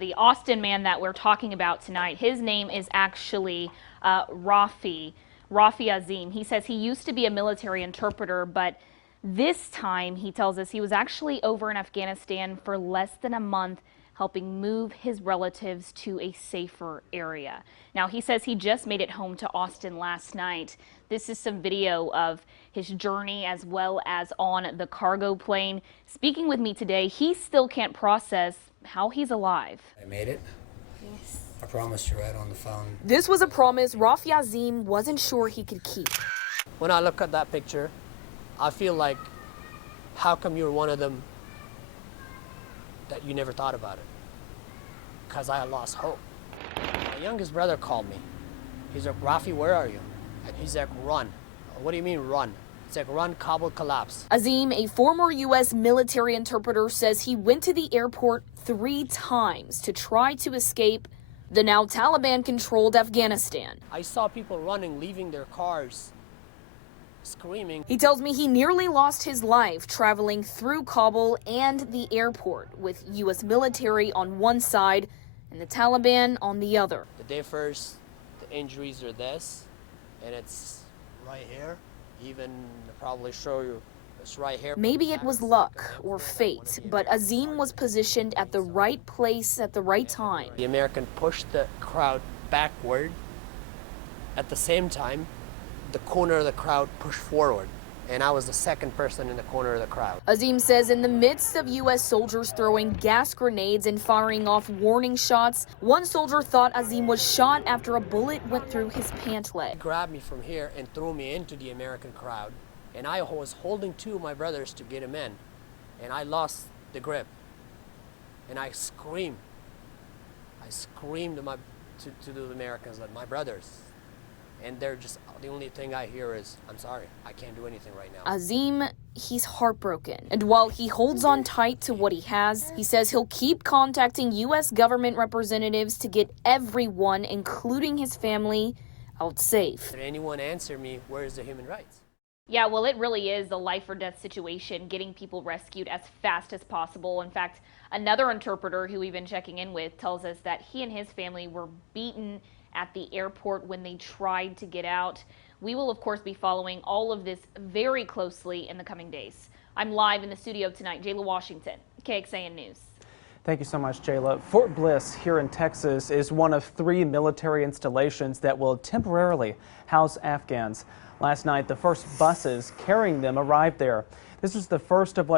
The Austin man that we're talking about tonight, his name is actually Rafi Azim. He says he used to be a military interpreter, but this time he tells us he was actually over in Afghanistan for less than a month, helping move his relatives to a safer area. Now, he says he just made it home to Austin last night. This is some video of his journey as well as on the cargo plane. Speaking with me today, he still can't process how he's alive. I made it. Yes. I promised you right on the phone. This was a promise Rafi Azim wasn't sure he could keep. When I look at that picture, I feel like, how come you're one of them that you never thought about it? Because I lost hope. My youngest brother called me. He's like, Rafi, where are you? And he's like, run. What do you mean run? It's like, run, Kabul, collapse. Azim, a former U.S. military interpreter, says he went to the airport 3 times to try to escape the now Taliban-controlled Afghanistan. I saw people running, leaving their cars, screaming. He tells me he nearly lost his life traveling through Kabul and the airport, with U.S. military on one side and the Taliban on the other. The day first, the injuries are this, and it's right here. Even probably show you it's right here. Maybe it was luck or fate, but Azim was positioned at the right place at the right time. The American pushed the crowd backward. At the same time, the corner of the crowd pushed forward, and I was the second person in the corner of the crowd. Azim says in the midst of U.S. soldiers throwing gas grenades and firing off warning shots, one soldier thought Azim was shot after a bullet went through his pant leg. He grabbed me from here and threw me into the American crowd, and I was holding 2 of my brothers to get him in, and I lost the grip, and I screamed. I screamed to the Americans, like, my brothers. And they're just, the only thing I hear is, I'm sorry, I can't do anything right now. Azim, he's heartbroken. And while he holds on tight to what he has, he says he'll keep contacting U.S. government representatives to get everyone, including his family, out safe. Did anyone answer me, where's the human rights? Yeah, well, it really is a life or death situation, getting people rescued as fast as possible. In fact, another interpreter who we've been checking in with tells us that he and his family were beaten at the airport when they tried to get out. We will, of course, be following all of this very closely in the coming days. I'm live in the studio tonight. Jayla Washington, KXAN News. Thank you so much, Jayla. Fort Bliss here in Texas is one of 3 military installations that will temporarily house Afghans. Last night, the first buses carrying them arrived there. This is the first of what